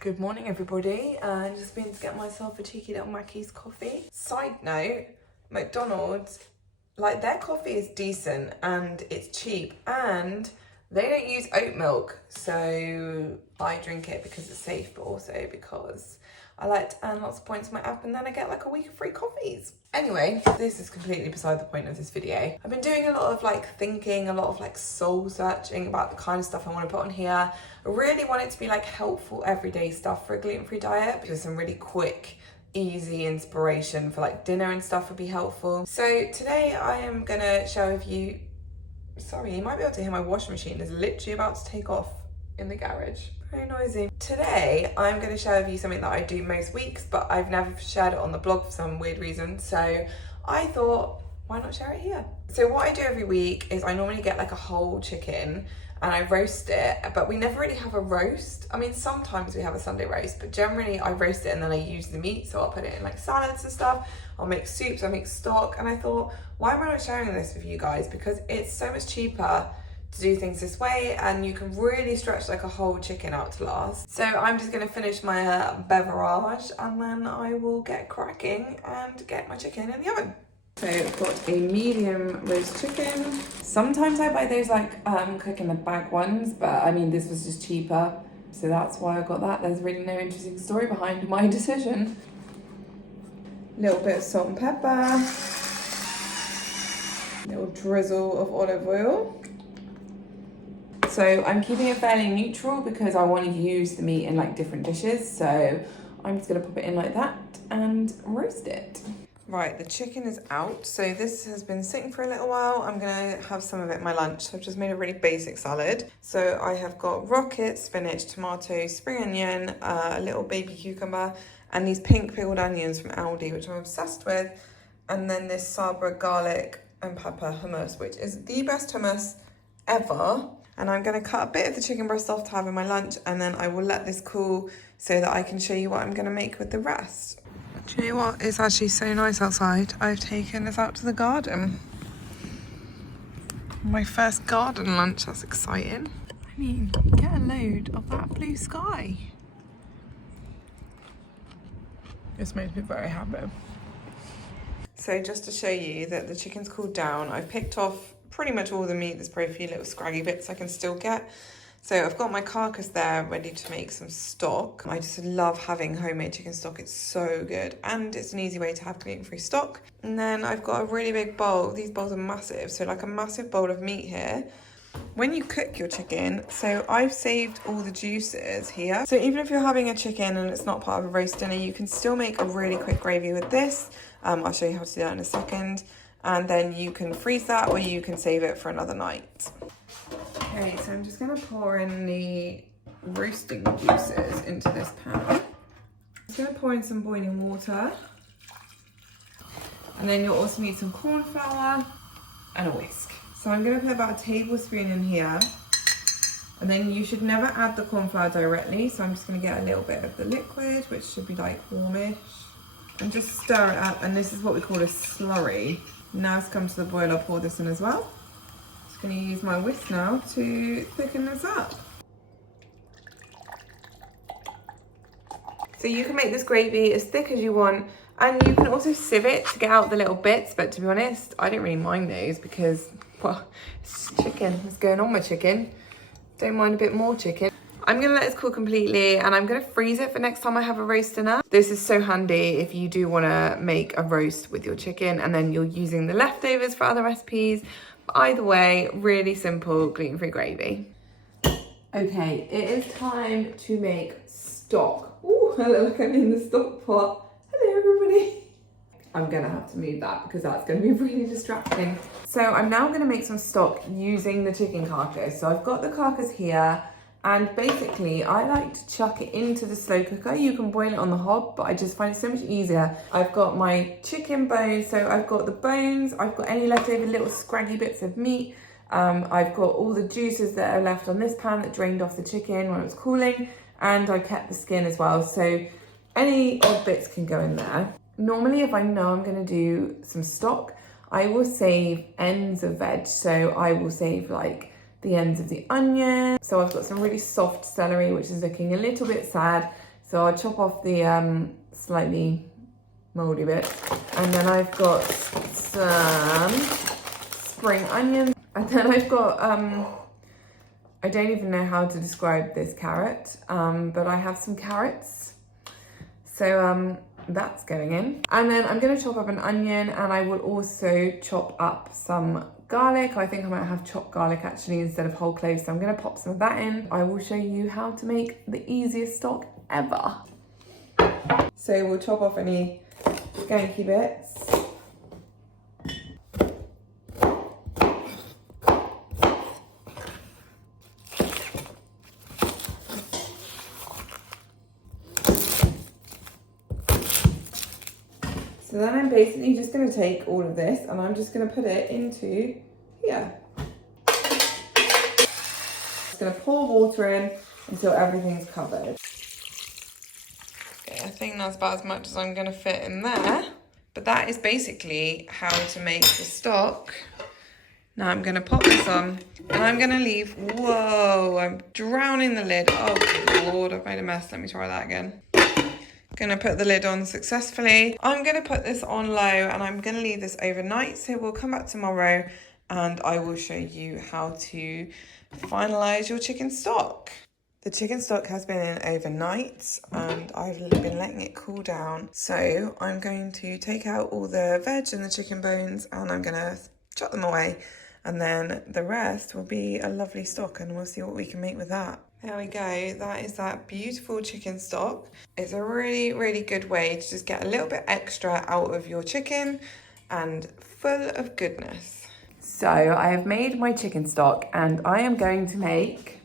Good morning, everybody. I just been to get myself a cheeky little Mackey's coffee. Side note, McDonald's, like, their coffee is decent and it's cheap and they don't use oat milk. So I drink it because it's safe, but also because I like to earn lots of points in my app and then I get like a week of free coffees. Anyway, this is completely beside the point of this video. I've been doing a lot of like thinking, a lot of like soul searching about the kind of stuff I want to put on here. I really want it to be like helpful everyday stuff for a gluten-free diet, because some really quick, easy inspiration for like dinner and stuff would be helpful. So today I am gonna share with you, sorry, you might be able to hear my washing machine is literally about to take off in the garage. Very noisy. Today, I'm going to share with you something that I do most weeks, but I've never shared it on the blog for some weird reason. So I thought, why not share it here? So what I do every week is I normally get like a whole chicken and I roast it, but we never really have a roast. I mean, sometimes we have a Sunday roast, but generally I roast it and then I use the meat. So I'll put it in like salads and stuff. I'll make soups, I'll make stock. And I thought, why am I not sharing this with you guys? Because it's so much cheaper to do things this way, and you can really stretch like a whole chicken out to last. So I'm just gonna finish my beverage and then I will get cracking and get my chicken in the oven. So I've got a medium roast chicken. Sometimes I buy those like cook in the bag ones, but I mean this was just cheaper, so that's why I got that. There's really no interesting story behind my decision. A little bit of salt and pepper, a little drizzle of olive oil. So I'm keeping it fairly neutral because I want to use the meat in like different dishes. So I'm just going to pop it in like that and roast it. Right, the chicken is out. So this has been sitting for a little while. I'm going to have some of it in my lunch. So I've just made a really basic salad. So I have got rocket, spinach, tomato, spring onion, a little baby cucumber, and these pink pickled onions from Aldi, which I'm obsessed with. And then this Sabra garlic and pepper hummus, which is the best hummus ever. And I'm going to cut a bit of the chicken breast off to have in my lunch, and then I will let this cool so that I can show you what I'm going to make with the rest. Do you know what? It's actually so nice outside. I've taken this out to the garden. My first garden lunch, that's exciting. I mean, get a load of that blue sky. This makes me very happy. So just to show you that the chicken's cooled down, I've picked off pretty much all the meat. There's probably a few little scraggy bits I can still get. So I've got my carcass there ready to make some stock. I just love having homemade chicken stock. It's so good and it's an easy way to have gluten-free stock. And then I've got a really big bowl. These bowls are massive, so like a massive bowl of meat here. When you cook your chicken, so I've saved all the juices here. So even if you're having a chicken and it's not part of a roast dinner, you can still make a really quick gravy with this. I'll show you how to do that in a second. And then you can freeze that or you can save it for another night. Okay, so I'm just gonna pour in the roasting juices into this pan. I'm just gonna pour in some boiling water. And then you'll also need some corn flour and a whisk. So I'm gonna put about a tablespoon in here. And then you should never add the corn flour directly. So I'm just gonna get a little bit of the liquid, which should be like warmish. And just stir it up, and this is what we call a slurry. Now it's come to the boil, I'll pour this in as well. Just gonna use my whisk now to thicken this up. So you can make this gravy as thick as you want, and you can also sieve it to get out the little bits, but to be honest, I don't really mind those because, well, it's chicken, what's going on with chicken? Don't mind a bit more chicken. I'm gonna let this cool completely and I'm gonna freeze it for next time I have a roast dinner. This is so handy if you do wanna make a roast with your chicken and then you're using the leftovers for other recipes. But either way, really simple gluten-free gravy. Okay, it is time to make stock. Ooh, I look like I'm in the stock pot. Hello everybody. I'm gonna have to move that because that's gonna be really distracting. So I'm now gonna make some stock using the chicken carcass. So I've got the carcass here. And basically, I like to chuck it into the slow cooker. You can boil it on the hob, but I just find it so much easier. I've got my chicken bones, so I've got the bones, I've got any leftover little scraggy bits of meat. I've got all the juices that are left on this pan that drained off the chicken when it was cooling, and I kept the skin as well. So any odd bits can go in there. Normally, if I know I'm gonna do some stock, I will save ends of veg. So I will save like the ends of the onion. So I've got some really soft celery, which is looking a little bit sad. So I'll chop off the slightly mouldy bit. And then I've got some spring onions. And then I've got, I don't even know how to describe this carrot, but I have some carrots. So that's going in. And then I'm gonna chop up an onion, and I will also chop up some garlic. I think I might have chopped garlic actually instead of whole cloves, so I'm gonna pop some of that in. I will show you how to make the easiest stock ever. So we'll chop off any skanky bits. So then I'm basically just going to take all of this and I'm just going to put it into here. Just going to pour water in until everything's covered. Okay, I think that's about as much as I'm going to fit in there. But that is basically how to make the stock. Now I'm going to pop this on and I'm going to leave, whoa, I'm drowning the lid. Oh good Lord, I've made a mess. Let me try that again. Gonna put the lid on successfully. I'm gonna put this on low and I'm gonna leave this overnight. So we'll come back tomorrow and I will show you how to finalize your chicken stock. The chicken stock has been in overnight and I've been letting it cool down. So I'm going to take out all the veg and the chicken bones and I'm gonna chuck them away. And then the rest will be a lovely stock and we'll see what we can make with that. There we go, that is that beautiful chicken stock. It's a really, really good way to just get a little bit extra out of your chicken and full of goodness. So I have made my chicken stock and I am going to make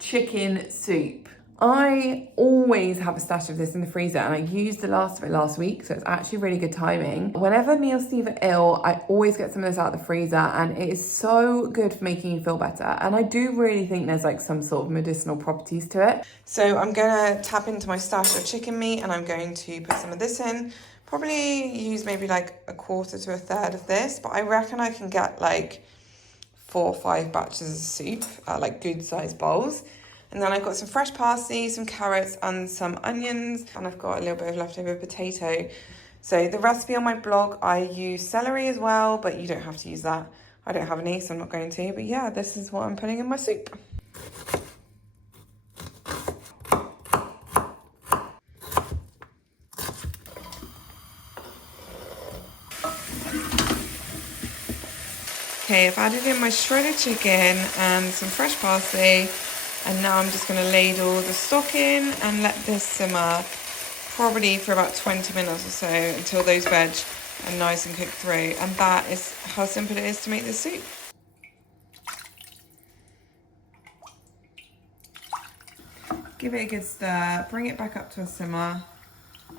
chicken soup. I always have a stash of this in the freezer and I used the last of it last week, so it's actually really good timing. Whenever me or Steve are ill, I always get some of this out of the freezer and it is so good for making you feel better. And I do really think there's like some sort of medicinal properties to it. So I'm gonna tap into my stash of chicken meat and I'm going to put some of this in. Probably use maybe like a quarter to a third of this, but I reckon I can get like 4 or 5 batches of soup, like good sized bowls. And then I've got some fresh parsley, some carrots and some onions. And I've got a little bit of leftover potato. So the recipe on my blog, I use celery as well, but you don't have to use that. I don't have any, so I'm not going to. But yeah, this is what I'm putting in my soup. Okay, I've added in my shredded chicken and some fresh parsley. And now I'm just going to ladle the stock in and let this simmer probably for about 20 minutes or so until those veg are nice and cooked through. And that is how simple it is to make this soup. Give it a good stir, bring it back up to a simmer,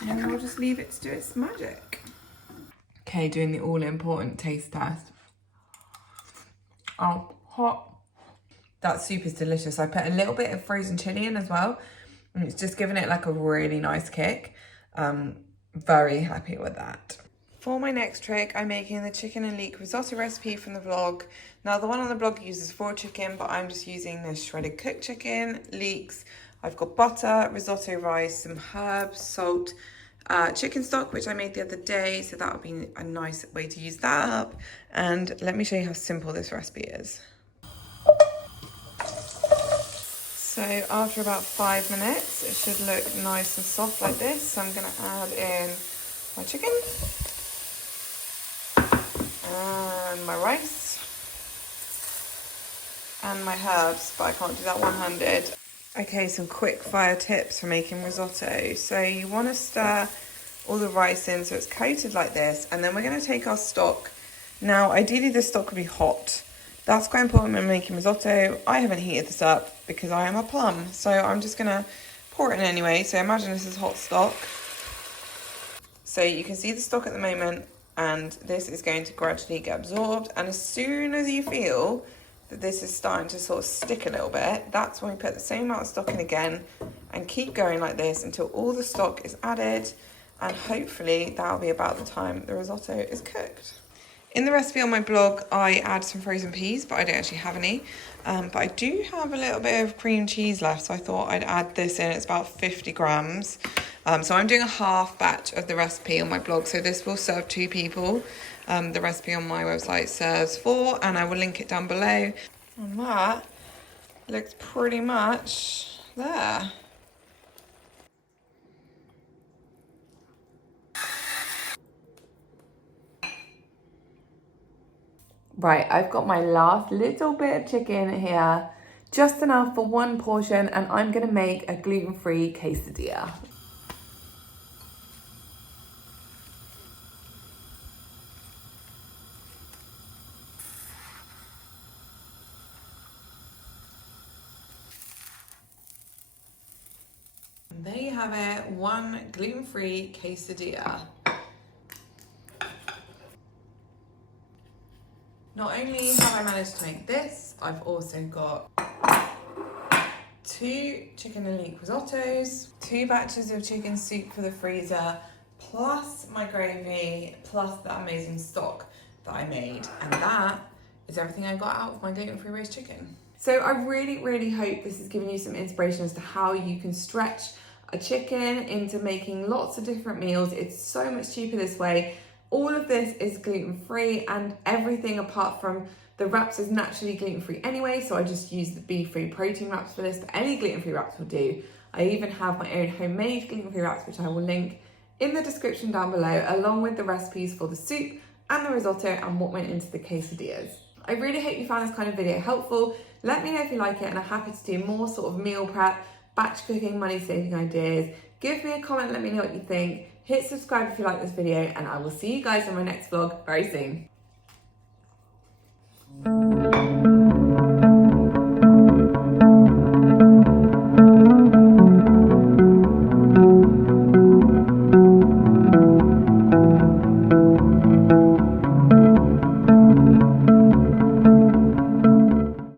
and then we'll just leave it to do its magic. Okay, doing the all-important taste test. Oh, hot. That soup is delicious. I put a little bit of frozen chili in as well. And it's just giving it like a really nice kick. Very happy with that. For my next trick, I'm making the chicken and leek risotto recipe from the vlog. Now the one on the blog uses 4 chicken, but I'm just using this shredded cooked chicken, leeks. I've got butter, risotto rice, some herbs, salt, chicken stock, which I made the other day. So that would be a nice way to use that up. And let me show you how simple this recipe is. So after about 5 minutes, it should look nice and soft like this. So I'm gonna add in my chicken and my rice and my herbs, but I can't do that one-handed. Okay, some quick fire tips for making risotto. So you wanna stir all the rice in so it's coated like this, and then we're gonna take our stock. Now, ideally this stock could be hot. That's quite important when making risotto. I haven't heated this up because I am a plum, so I'm just gonna pour it in anyway. So imagine this is hot stock. So you can see the stock at the moment, and this is going to gradually get absorbed. And as soon as you feel that this is starting to sort of stick a little bit, that's when we put the same amount of stock in again and keep going like this until all the stock is added. And hopefully that'll be about the time the risotto is cooked. In the recipe on my blog, I add some frozen peas, but I don't actually have any. But I do have a little bit of cream cheese left, so I thought I'd add this in. It's about 50 grams. So I'm doing a half batch of the recipe on my blog, so this will serve 2 people. The recipe on my website serves 4, and I will link it down below. And that looks pretty much there. Right, I've got my last little bit of chicken here, just enough for 1 portion, and I'm gonna make a gluten-free quesadilla. And there you have it, 1 gluten-free quesadilla. Not only have I managed to make this, I've also got 2 chicken and leek risottos, 2 batches of chicken soup for the freezer, plus my gravy, plus that amazing stock that I made. And that is everything I got out of my gluten-free roast chicken. So I really hope this has given you some inspiration as to how you can stretch a chicken into making lots of different meals. It's so much cheaper this way. All of this is gluten-free, and everything apart from the wraps is naturally gluten-free anyway, so I just use the beef-free protein wraps for this, but any gluten-free wraps will do. I even have my own homemade gluten-free wraps, which I will link in the description down below, along with the recipes for the soup and the risotto and what went into the quesadillas. I really hope you found this kind of video helpful. Let me know if you like it, and I'm happy to do more sort of meal prep, batch cooking, money saving ideas. Give me a comment, let me know what you think. Hit subscribe if you like this video, and I will see you guys in my next vlog very soon.